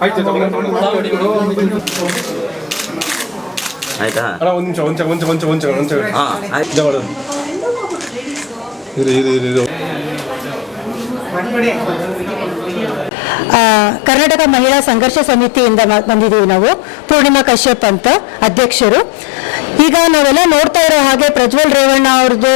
ಆಯ್ತು ನಿಮಿಷ ಇರು ಇರು ಇರು ಕರ್ನಾಟಕ ಮಹಿಳಾ ಸಂಘರ್ಷ ಸಮಿತಿಯಿಂದ ಬಂದಿದ್ದೀವಿ ನಾವು. ಪೂರ್ಣಿಮಾ ಕಶ್ಯಪ್ ಅಂತ ಅಧ್ಯಕ್ಷರು. ಈಗ ನಾವೆಲ್ಲ ನೋಡ್ತಾ ಇರೋ ಹಾಗೆ ಪ್ರಜ್ವಲ್ ರೇವಣ್ಣ ಅವ್ರದ್ದು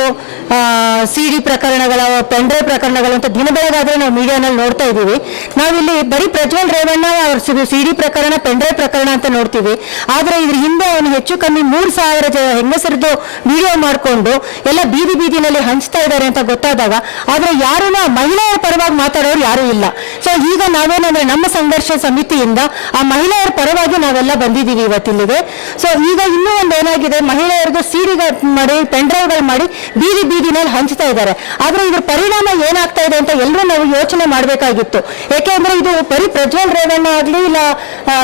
ಸಿ ಡಿ ಪ್ರಕರಣಗಳ ಪೆಂಡ್ರೆ ಪ್ರಕರಣಗಳು ಅಂತ ದಿನ ಬೆಳಗಾದ್ರೆ ನಾವು ಮೀಡಿಯಾನಲ್ಲಿ ನೋಡ್ತಾ ಇದ್ದೀವಿ. ನಾವಿಲ್ಲಿ ಬರೀ ಪ್ರಜ್ವಲ್ ರೇವಣ್ಣ ಅವ್ರ ಸಿ ಡಿ ಪ್ರಕರಣ ಪೆಂಡ್ರೆ ಪ್ರಕರಣ ಅಂತ ನೋಡ್ತೀವಿ. ಆದರೆ ಇದ್ರ ಹಿಂದೆ ಅವನು ಹೆಚ್ಚು ಕಮ್ಮಿ ಮೂರು ಸಾವಿರ ಹೆಂಗಸರದ್ದು ವಿಡಿಯೋ ಮಾಡಿಕೊಂಡು ಎಲ್ಲ ಬೀದಿ ಬೀದಿನಲ್ಲಿ ಹಂಚ್ತಾ ಇದ್ದಾರೆ ಅಂತ ಗೊತ್ತಾದಾಗ, ಆದರೆ ಯಾರನ್ನ ಮಹಿಳೆಯರ ಪರವಾಗಿ ಮಾತಾಡೋರು ಯಾರೂ ಇಲ್ಲ. ಸೊ ಈಗ ನಾವೇನಂದ್ರೆ ನಮ್ಮ ಸಂಘರ್ಷ ಸಮಿತಿಯಿಂದ ಆ ಮಹಿಳೆಯರ ಪರವಾಗಿ ನಾವೆಲ್ಲ ಬಂದಿದ್ದೀವಿ ಇವತ್ತಿಲ್ಲಿಗೆ. ಸೊ ಈಗ ಇನ್ನೂ ಒಂದು ಏನಾಗಿದೆ ಮಹಿಳೆಯರದ್ದು ಸೀರೆಗಳು ಮಾಡಿ, ಪೆಂಡ್ರೈವ್ಗಳು ಮಾಡಿ ಬೀದಿ ಬೀದಿನಲ್ಲಿ ಹಂಚ್ತಾ ಇದ್ದಾರೆ. ಆದರೆ ಇದ್ರ ಪರಿಣಾಮ ಏನಾಗ್ತಾ ಇದೆ ಅಂತ ಎಲ್ಲರೂ ನಾವು ಯೋಚನೆ ಮಾಡಬೇಕಾಗಿತ್ತು. ಯಾಕೆಂದ್ರೆ ಇದು ಬರೀ ಪ್ರಜ್ವಲ್ ರೇವಣ್ಣ ಆಗಲಿ ಇಲ್ಲ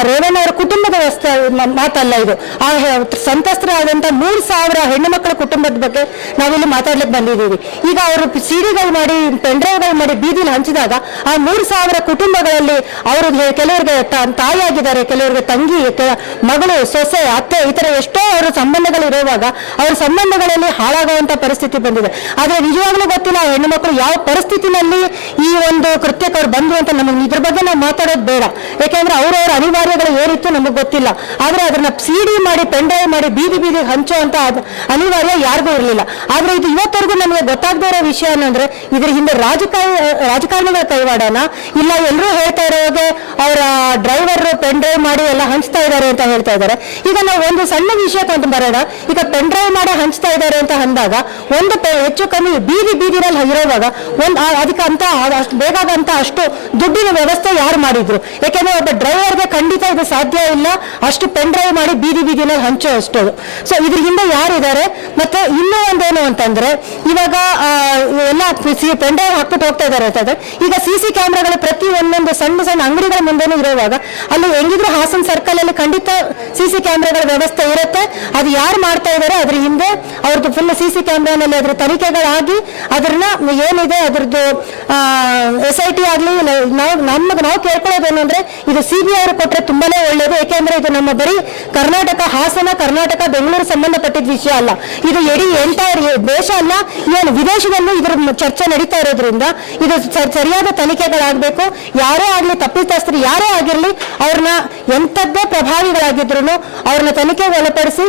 ರೇವಣ್ಣ ಅವರ ಕುಟುಂಬದ ಮಾತಲ್ಲ ಇದು. ಆ ಹೆ- ಸಂತ್ರಸ್ತರಾದಂಥ ಮೂರು ಸಾವಿರ ಹೆಣ್ಣು ಮಕ್ಕಳ ಕುಟುಂಬದ ಬಗ್ಗೆ ನಾವಿಲ್ಲಿ ಮಾತಾಡ್ಲಿಕ್ಕೆ ಬಂದಿದ್ದೀವಿ. ಈಗ ಅವರು ಸೀರೆಗಳು ಮಾಡಿ, ಪೆಂಡ್ರೈವ್ಗಳು ಮಾಡಿ ಬೀದಿಲಿ ಹಂಚಿದಾಗ ಆ ಮೂರು ಸಾವಿರ ಕುಟುಂಬಗಳಲ್ಲಿ ಅವರು ಕೆಲವರಿಗೆ ತಾಯಿಯಾಗಿದ್ದಾರೆ, ಕೆಲವರಿಗೆ ತಂಗಿ ಮಗಳು, ಸೊಸೆ, ಅತ್ತೆ ಈ ಥರ ಎಷ್ಟೋ ಅವರು ಸಂಬಂಧಗಳು ಇರುವಾಗ ಅವ್ರ ಸಂಬಂಧಗಳಲ್ಲಿ ಹಾಳಾಗುವಂತ ಪರಿಸ್ಥಿತಿ ಬಂದಿದೆ. ಆದ್ರೆ ನಿಜವಾಗ್ಲೂ ಗೊತ್ತಿಲ್ಲ ಹೆಣ್ಣು ಮಕ್ಕಳು ಯಾವ ಪರಿಸ್ಥಿತಿನಲ್ಲಿ ಈ ಒಂದು ಕೃತ್ಯಕ್ಕೆ ಅವ್ರು ಬಂದ್ರು ಅಂತ ನಮಗೆ ಇದ್ರ ಬಗ್ಗೆ ನಾವು ಮಾತಾಡೋದು ಬೇಡ. ಯಾಕೆಂದ್ರೆ ಅವ್ರವ್ರ ಅನಿವಾರ್ಯಗಳು ಏನಿತ್ತು ನಮಗೆ ಗೊತ್ತಿಲ್ಲ. ಆದ್ರೆ ಅದನ್ನ ಸಿಡಿ ಮಾಡಿ ಪೆಂಡ್ರೈವ್ ಮಾಡಿ, ಬೀದಿ ಬೀದಿ ಹಂಚೋ ಅಂತ ಅನಿವಾರ್ಯ ಯಾರಿಗೂ ಇರಲಿಲ್ಲ. ಆದ್ರೆ ಇದು ಇವತ್ತವರೆಗೂ ನಮಗೆ ಗೊತ್ತಾಗದೇ ಇರೋ ವಿಷಯ ಏನಂದ್ರೆ ಇದ್ರ ಹಿಂದೆ ರಾಜಕಾರಣ ರಾಜಕಾರಣಿಗಳ ಕೈವಾಡನ? ಇಲ್ಲ ಎಲ್ಲರೂ ಹೇಳ್ತಾ ಇರೋದು ಅವರ ಡ್ರೈವರ್ ಪೆನ್ ಡ್ರೈವ್ ಮಾಡಿ ಎಲ್ಲ ಹಂಚ್ತಾ ಇದ್ದಾರೆ ಅಂತ ಹೇಳ್ತಾ ಇದ್ದಾರೆ. ಈಗ ನಾವು ಒಂದು ಸಣ್ಣ ವಿಷಯ ಅಂತ ಈಗ ಪೆನ್ ಡ್ರೈವ್ ಮಾಡಿ ಹಂಚ್ತಾ ಇದ್ದಾರೆ ಅಂತ ಅಂದಾಗ ಒಂದು ಹೆಚ್ಚು ಕಮ್ಮಿ ಬೀದಿ ಬೀದಿನಲ್ಲಿ ಇರೋವಾಗ ಒಂದು ಅದಕ್ಕೆ ಅಂತ ಅಷ್ಟು ಬೇಕಾದಂತ ಅಷ್ಟು ದುಡ್ಡಿನ ವ್ಯವಸ್ಥೆ ಯಾರು ಮಾಡಿದ್ರು? ಯಾಕೆಂದ್ರೆ ಒಬ್ಬ ಡ್ರೈವರ್ಗೆ ಖಂಡಿತ ಇದು ಸಾಧ್ಯ ಇಲ್ಲ. ಅಷ್ಟು ಪೆನ್ ಡ್ರೈವ್ ಮಾಡಿ ಬೀದಿ ಬೀದಿನಲ್ಲಿ ಹಂಚೋ ಅಷ್ಟು. ಸೊ ಇದ್ರ ಹಿಂದೆ ಯಾರಿದ್ದಾರೆ ಮತ್ತೆ ಇನ್ನೂ ಒಂದೇನು ಅಂತಂದ್ರೆ, ಇವಾಗ ಎಲ್ಲ ಪೆನ್ ಡ್ರೈವ್ ಹಾಕ್ಬಿಟ್ಟು ಹೋಗ್ತಾ ಇದ್ದಾರೆ ಅಂತಂದ್ರೆ ಈಗ ಸಿ ಸಿ ಕ್ಯಾಮ್ರಾಗಳು ಪ್ರತಿ ಒಂದೊಂದು ಸಣ್ಣ ಸಣ್ಣ ಅಂಗಡಿಗಳ ಮುಂದೆನೂ ಇರುವಾಗ ಅಲ್ಲಿ ಹೆಂಗಿದ್ರು ಹಾಸನ್ ಸರ್ಕಲ್ ಅಲ್ಲಿ ಖಂಡಿತ ಸಿ ಸಿ ಕ್ಯಾಮ್ರಾಗಳ ವ್ಯವಸ್ಥೆ ಇರುತ್ತೆ. ಅದು ಯಾರು ಮಾಡ್ತಾ ಇದ್ದಾರೆ ಅದ್ರ ಹಿಂದೆ ಅವ್ರದ್ದು ಫುಲ್ ಸಿ ಸಿ ಕ್ಯಾಮ್ರಾನಲ್ಲಿ ಅದ್ರ ತನಿಖೆಗಳಾಗಿ ಅದನ್ನ ಏನಿದೆ ಅದ್ರದ್ದು ಎಸ್ ಐ ಟಿ ಆಗಲಿ ನಾವು, ನಮಗೆ ನಾವು ಕೇಳ್ಕೊಳ್ಳೋದು ಏನಂದ್ರೆ ಇದು ಸಿ ಬಿ ಅವರು ಕೊಟ್ಟರೆ ತುಂಬಾನೇ ಒಳ್ಳೇದು ಏಕೆಂದರೆ ಇದು ನಮ್ಮ ಬರೀ ಕರ್ನಾಟಕ ಹಾಸನ, ಕರ್ನಾಟಕ ಬೆಂಗಳೂರು ಸಂಬಂಧಪಟ್ಟಿದ್ದ ವಿಷಯ ಅಲ್ಲ. ಇದು ಎಡಿ ಎಂಟೈರ್ ದೇಶ ಅಲ್ಲ ಏನು ವಿದೇಶದಲ್ಲೂ ಇದ್ರ ಚರ್ಚೆ ನಡೀತಾ ಇರೋದ್ರಿಂದ ಇದು ಸರಿಯಾದ ತನಿಖೆಗಳಾಗಬೇಕು. ಯಾರೇ ಆಗಲಿ, ತಪ್ಪಿತಸ್ಥರು ಯಾರೇ ಆಗಿರಲಿ, ಅವ್ರನ್ನ ಎಂಥದ್ದೇ ಪ್ರಭಾವಿಗಳಾಗಿದ್ರು ಅವ್ರನ್ನ ತನಿಖೆಗೆ ಒಳಪಡಿಸಿ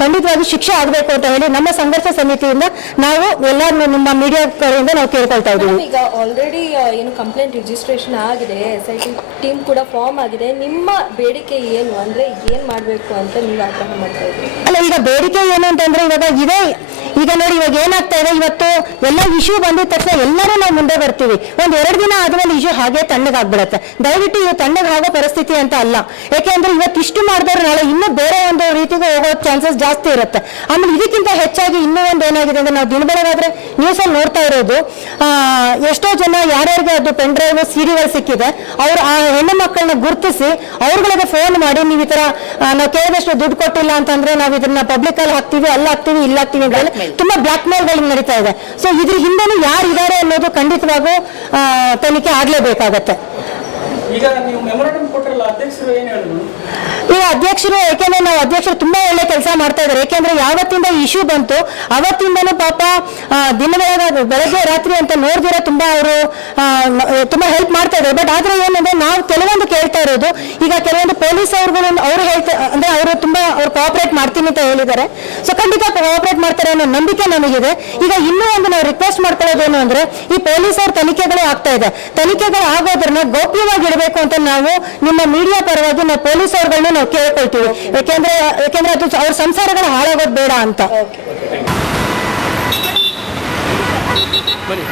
ಖಂಡಿತವಾಗಿ ಶಿಕ್ಷೆ ಆಗಬೇಕು ಅಂತ ಹೇಳಿ ನಮ್ಮ ಸಂಘರ್ಷ ಸಮಿತಿಯಿಂದ ನಾವು ಎಲ್ಲ ನಿಮ್ಮ ಮೀಡಿಯಾ ಕಡೆಯಿಂದ ನಾವು ಕೇಳ್ಕೊಳ್ತಾ ಇದ್ದೀವಿ. ಈಗ ಆಲ್ರೆಡಿ ಏನು ಕಂಪ್ಲೇಂಟ್ ರಿಜಿಸ್ಟ್ರೇಷನ್ ಆಗಿದೆ ಎಸ್ ಐ ಟಿ ಟೀಮ್ ಕೂಡ ಫಾರ್ಮ್ ಆಗಿದೆ. ನಿಮ್ಮ ಬೇಡಿಕೆ ಏನು? ಅಂದ್ರೆ ಏನ್ ಮಾಡಬೇಕು ಅಂತ ನೀವು ಆಗ್ರಹ ಮಾಡ್ತಾ ಇದ್ದೀವಿ ಅಲ್ಲ ಈಗ ಬೇಡಿಕೆ ಏನು ಅಂತಂದ್ರೆ ಇವಾಗ ಇದೆ ಈಗ ನೋಡಿ ಇವಾಗ ಏನಾಗ್ತಾ ಇದೆ? ಇವತ್ತು ಎಲ್ಲ ಇಶ್ಯೂ ಬಂದಿದ ತಕ್ಷಣ ಎಲ್ಲರೂ ನಾವು ಮುಂದೆ ಬರ್ತೀವಿ. ಒಂದು ಎರಡು ದಿನ ಆದ್ಮೇಲೆ ಇಶ್ಯೂ ಹಾಗೆ ತಣ್ಣಗಾಗ್ಬಿಡತ್ತೆ. ದಯವಿಟ್ಟು ಇದು ತಣ್ಣಗಾಗೋ ಪರಿಸ್ಥಿತಿ ಅಂತ ಅಲ್ಲ. ಯಾಕೆಂದ್ರೆ ಇವತ್ತು ಇಷ್ಟು ಮಾಡಿದವ್ರು ನಾಳೆ ಇನ್ನೂ ಬೇರೆ ಒಂದು ರೀತಿಗೆ ಹೋಗೋ ಚಾನ್ಸಸ್ ಜಾಸ್ತಿ ಇರುತ್ತೆ. ಆಮೇಲೆ ಇದಕ್ಕಿಂತ ಹೆಚ್ಚಾಗಿ ಇನ್ನೂ ಒಂದು ಏನಾಗಿದೆ ಅಂದ್ರೆ ನಾವು ದಿನ ಬೆಳಗಾದ್ರೆ ನ್ಯೂಸ್ ಅಲ್ಲಿ ನೋಡ್ತಾ ಇರೋದು ಎಷ್ಟೋ ಜನ ಯಾರ್ಯಾರಿಗೆ ಅದು ಪೆನ್ ಡ್ರೈವ್ ಸೀರಿಯಲ್ ಸಿಕ್ಕಿದೆ, ಅವ್ರು ಆ ಹೆಣ್ಣು ಮಕ್ಕಳನ್ನ ಗುರುತಿಸಿ ಅವ್ರಗಳಿಗೆ ಫೋನ್ ಮಾಡಿ ನೀವು ಈ ತರ ನಾವು ಕೇಳಿದಷ್ಟು ದುಡ್ಡು ಕೊಟ್ಟಿಲ್ಲ ಅಂತಂದ್ರೆ ನಾವು ಇದನ್ನ ಪಬ್ಲಿಕ್ ಅಲ್ಲಿ ಹಾಕ್ತೀವಿ ಅಲ್ಲಿ ಹಾಕ್ತೀವಿ, ಇಲ್ಲ ಹಾಕ್ತೀವಿ ತುಂಬಾ ಬ್ಲಾಕ್ ಮೇಲ್ಗಳು ನಡೀತಾ ಇದೆ. ಸೊ ಇದ್ರ ಹಿಂದೆನೂ ಯಾರು ಇದ್ದಾರೆ ಅನ್ನೋದು ಖಂಡಿತವಾಗೂ ತನಿಖೆ ಆಗ್ಲೇಬೇಕಾಗತ್ತೆ. ಈಗ ಅಧ್ಯಕ್ಷರು ಯಾಕೆಂದ್ರೆ ನಾವು ಅಧ್ಯಕ್ಷರು ತುಂಬಾ ಒಳ್ಳೆ ಕೆಲಸ ಮಾಡ್ತಾ ಇದ್ದಾರೆ. ಯಾಕೆಂದ್ರೆ ಯಾವತ್ತಿಂದ ಇಶ್ಯೂ ಬಂತು ಅವತ್ತಿಂದನೂ ಪಾಪ ದಿನಗಳ ದಿನ ಬೆಳಗ್ಗೆ ರಾತ್ರಿ ಅಂತ ನೋಡಿದ್ರೆ ತುಂಬಾ ಅವರು ತುಂಬಾ ಹೆಲ್ಪ್ ಮಾಡ್ತಾ ಇದ್ದಾರೆ. ಬಟ್ ಆದ್ರೆ ಏನಂದ್ರೆ ನಾವು ಕೆಲವೊಂದು ಕೇಳ್ತಾ ಇರೋದು ಈಗ ಕೆಲವೊಂದು ಪೊಲೀಸ್ ಅವ್ರಿಗೂ ಅವ್ರು ಹೇಳ್ತಾ ಅಂದ್ರೆ ಅವರು ಮಾಡ್ತೀನಿ ಅಂತ ಹೇಳಿದ್ದಾರೆ. ಸೊ ಖಂಡಿತ ಕೋಆಪರೇಟ್ ಮಾಡ್ತಾರೆ ಅನ್ನೋ ನಂಬಿಕೆ ನಮಗಿದೆ. ಈಗ ಇನ್ನೂ ಒಂದು ನಾವು ರಿಕ್ವೆಸ್ಟ್ ಮಾಡ್ಕೊಳ್ಳೋದೇನು ಅಂದ್ರೆ, ಈ ಪೊಲೀಸ್ ಅವ್ರ ತನಿಖೆಗಳು ಆಗ್ತಾ ಇದೆ. ತನಿಖೆಗಳು ಆಗೋದ್ರನ್ನ ಗೌಪ್ಯವಾಗಿ ಇಡಬೇಕು ಅಂತ ನಾವು ನಿಮ್ಮ ಮೀಡಿಯಾ ಪರವಾಗಿ ನಾವು ಪೊಲೀಸ್ ಅವ್ರಗಳನ್ನ ನಾವು ಕೇಳ್ಕೊಳ್ತೀವಿ. ಯಾಕೆಂದ್ರೆ ಯಾಕೆಂದ್ರೆ ಅದು ಅವ್ರ ಸಂಸಾರಗಳು ಹಾಳಾಗೋದು ಬೇಡ ಅಂತ. ಬನ್ನಿ.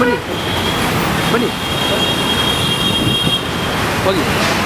ಬನ್ನಿ. ಬನ್ನಿ. ಹೋಗಿ.